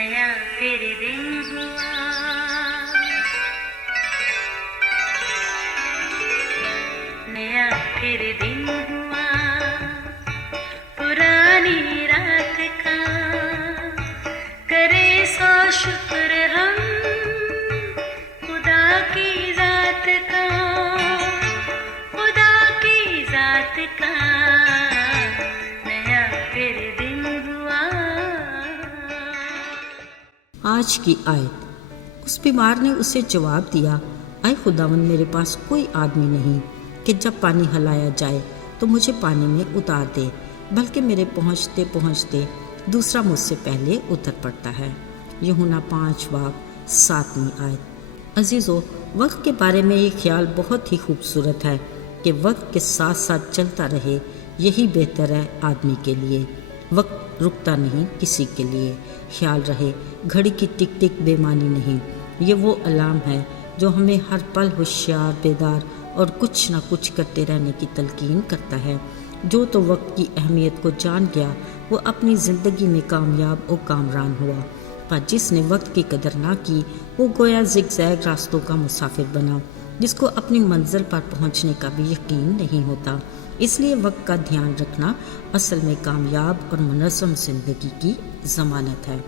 नया फिर दिन हुआ, नया फिर दिन हुआ, पुरानी रात का करे सो शुक्र हम खुदा की जात का, खुदा की जात का नया फिर दिन हुआ। आज की आयत। उस बीमार ने उसे जवाब दिया, आए खुदावंद, मेरे पास कोई आदमी नहीं कि जब पानी हिलाया जाए तो मुझे पानी में उतार दे, बल्कि मेरे पहुँचते पहुँचते दूसरा मुझसे पहले उतर पड़ता है। यूहन्ना 5:7 आयत। अजीज़ों, वक्त के बारे में ये ख्याल बहुत ही खूबसूरत है कि वक्त के साथ साथ चलता रहे, यही बेहतर है आदमी के लिए। वक्त रुकता नहीं किसी के लिए। ख्याल रहे, घड़ी की टिक टिक बेमानी नहीं। ये वो अलार्म है जो हमें हर पल होशियार, बेदार और कुछ ना कुछ करते रहने की तलकीन करता है। जो तो वक्त की अहमियत को जान गया वो अपनी ज़िंदगी में कामयाब और कामरान हुआ, पर जिसने वक्त की कदर ना की वो गोया ज़िगज़ैग रास्तों का मुसाफिर बना, जिसको अपनी मंजिल पर पहुंचने का भी यकीन नहीं होता। इसलिए वक्त का ध्यान रखना असल में कामयाब और मुनज़्ज़म ज़िंदगी की ज़मानत है।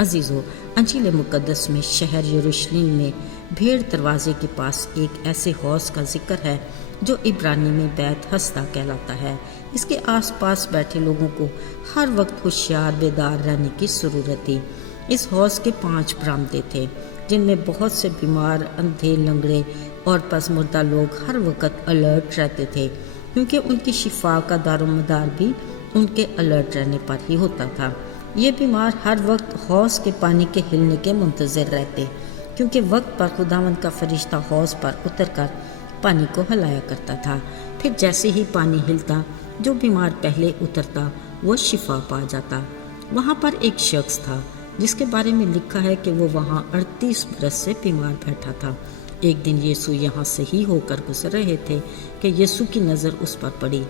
अजीज़ों, अंजील मुक़द्दस में शहर यरूशलेम में भेड़ दरवाज़े के पास एक ऐसे हौज़ का जिक्र है जो इब्रानी में बैत हस्दा कहलाता है। इसके आसपास बैठे लोगों को हर वक्त होशियार, बेदार रहने की ज़रूरत थी। इस हौज़ के 5 बरामदे थे, जिनमें बहुत से बीमार, अंधे, लंगड़े और पसमुर्दा लोग हर वक्त अलर्ट रहते थे, क्योंकि उनकी शिफा का दारोमदार भी उनके अलर्ट रहने पर ही होता था। ये बीमार हर वक्त हौज़ के पानी के हिलने के मुंतज़िर रहते, क्योंकि वक्त पर खुदावंद का फरिश्ता हौज़ पर उतरकर पानी को हिलाया करता था। फिर जैसे ही पानी हिलता, जो बीमार पहले उतरता वो शिफा पा जाता। वहाँ पर एक शख्स था जिसके बारे में लिखा है कि वो वहाँ 38 बरस से बीमार बैठा था। एक दिन यीशु यहाँ से ही होकर गुजर रहे थे कि यीशु की नज़र उस पर पड़ी।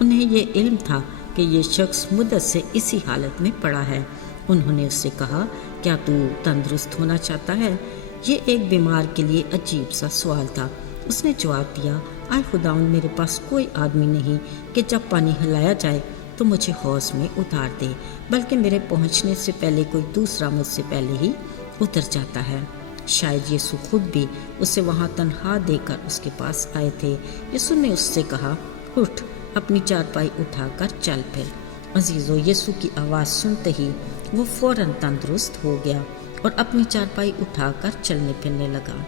उन्हें ये इल्म था कि ये शख्स मुद्दत से इसी हालत में पड़ा है। उन्होंने उससे कहा, क्या तू तंदुरुस्त होना चाहता है? ये एक बीमार के लिए अजीब सा सवाल था। उसने जवाब दिया, आए खुदावंद, मेरे पास कोई आदमी नहीं कि जब पानी हिलाया जाए तो मुझे हौज़ में उतार दे, बल्कि मेरे पहुंचने से पहले कोई दूसरा मुझसे पहले ही उतर जाता है। शायद यीशु खुद भी उसे वहाँ तन्हा देकर उसके पास आए थे। यीशु ने उससे कहा, उठ, अपनी चारपाई उठाकर चल फिर। अजीज़ों, यीशु की आवाज़ सुनते ही वो फौरन तंदुरुस्त हो गया और अपनी चारपाई उठाकर चलने फिरने लगा।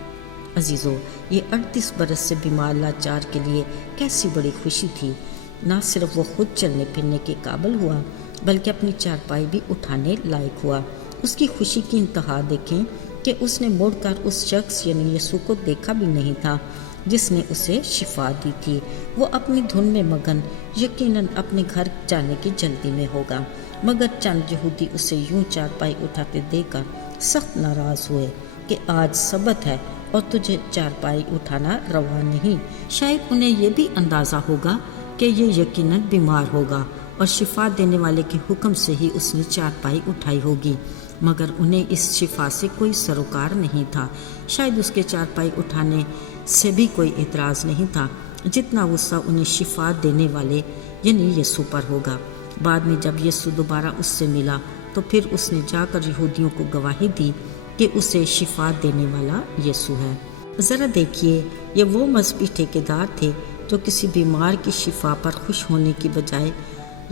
अजीज़ों, ये 38 बरस से बीमार लाचार के लिए कैसी बड़ी खुशी थी। ना सिर्फ वो खुद चलने फिरने के काबिल हुआ, बल्कि अपनी चारपाई भी उठाने लायक हुआ। उसकी खुशी की इंतहा देखें कि उसने मुड़कर उस शख्स यानी यीशु को देखा भी नहीं था जिसने उसे शिफा दी थी। वो अपनी धुन में मगन, यकीनन अपने घर जाने की जल्दी में होगा, मगर चंद यहूदी उसे यूं चारपाई उठाते देखकर सख्त नाराज़ हुए कि आज सबत है और तुझे चारपाई उठाना रवा नहीं। शायद उन्हें यह भी अंदाज़ा होगा कि ये यकीनन बीमार होगा और शिफा देने वाले के हुक्म से ही उसने चारपाई उठाई होगी, मगर उन्हें इस शिफा से कोई सरोकार नहीं था। शायद उसके चारपाई उठाने से भी कोई एतराज़ नहीं था, जितना गुस्सा उन्हें शिफा देने वाले यानी यीशु पर होगा। बाद में जब यीशु दोबारा उससे मिला तो फिर उसने जाकर यहूदियों को गवाही दी कि उसे शिफा देने वाला यीशु है। ज़रा देखिए, ये वो मजहबी ठेकेदार थे जो किसी बीमार की शिफा पर खुश होने की बजाय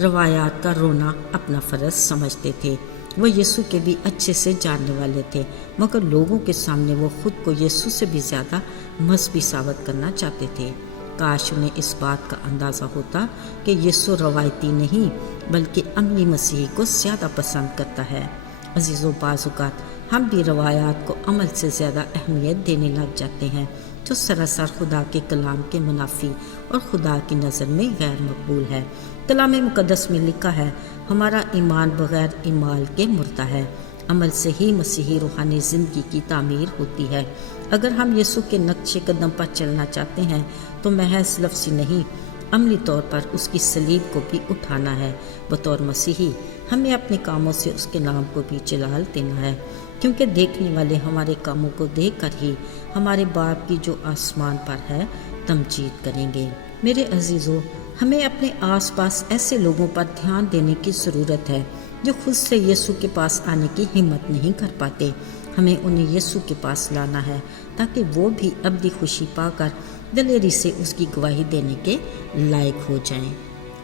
रवायात का रोना अपना फ़र्ज समझते थे। वो यीशु के भी अच्छे से जानने वाले थे, मगर लोगों के सामने वो खुद को यीशु से भी ज़्यादा मजहबी साबित करना चाहते थे। काश उन्हें इस बात का अंदाज़ा होता कि यीशु रवायती नहीं बल्कि अमली मसीही को ज़्यादा पसंद करता है। अजीज़ों, बाज़-औक़ात हम भी रवायात को अमल से ज़्यादा अहमियत देने लग जाते हैं, जो सरासर खुदा के कलाम के मुनाफी और खुदा की नज़र में गैर मकबूल है। कलाम मुक़द्दस में लिखा है, हमारा ईमान बग़ैर ईमाल के मुर्दा है। अमल से ही मसीही रूहानी ज़िंदगी की तामीर होती है। अगर हम यीशु के नक्शे कदम पर चलना चाहते हैं तो महज लफ्ज़ी नहीं, अमली तौर पर उसकी सलीब को भी उठाना है। बतौर मसीही ہمیں اپنے کاموں سے اس کے نام کو بھی جلال دینا ہے، کیونکہ دیکھنے والے ہمارے کاموں کو دیکھ کر ہی ہمارے باپ کی جو آسمان پر ہے تمجید کریں گے۔ میرے عزیزو، ہمیں اپنے آس پاس ایسے لوگوں پر دھیان دینے کی ضرورت ہے جو خود سے یسوع کے پاس آنے کی ہمت نہیں کر پاتے۔ ہمیں انہیں یسوع کے پاس لانا ہے تاکہ وہ بھی ابدی خوشی پا کر دلیری سے اس کی گواہی دینے کے لائق ہو جائیں۔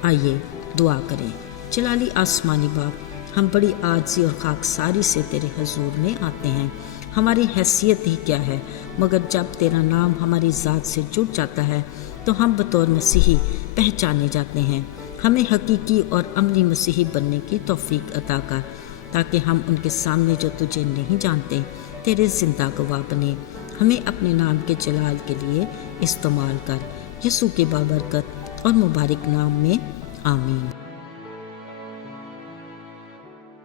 آئیے دعا کریں۔ جلالی آسمانی باپ، ہم بڑی عاجزی اور خاکساری سے تیرے حضور میں آتے ہیں۔ ہماری حیثیت ہی کیا ہے، مگر جب تیرا نام ہماری ذات سے جڑ جاتا ہے تو ہم بطور مسیحی پہچانے جاتے ہیں۔ ہمیں حقیقی اور عملی مسیحی بننے کی توفیق عطا کر، تاکہ ہم ان کے سامنے جو تجھے نہیں جانتے تیرے زندہ گواہ بنے۔ ہمیں اپنے نام کے جلال کے لیے استعمال کر، یسوع کے بابرکت اور مبارک نام میں آمین۔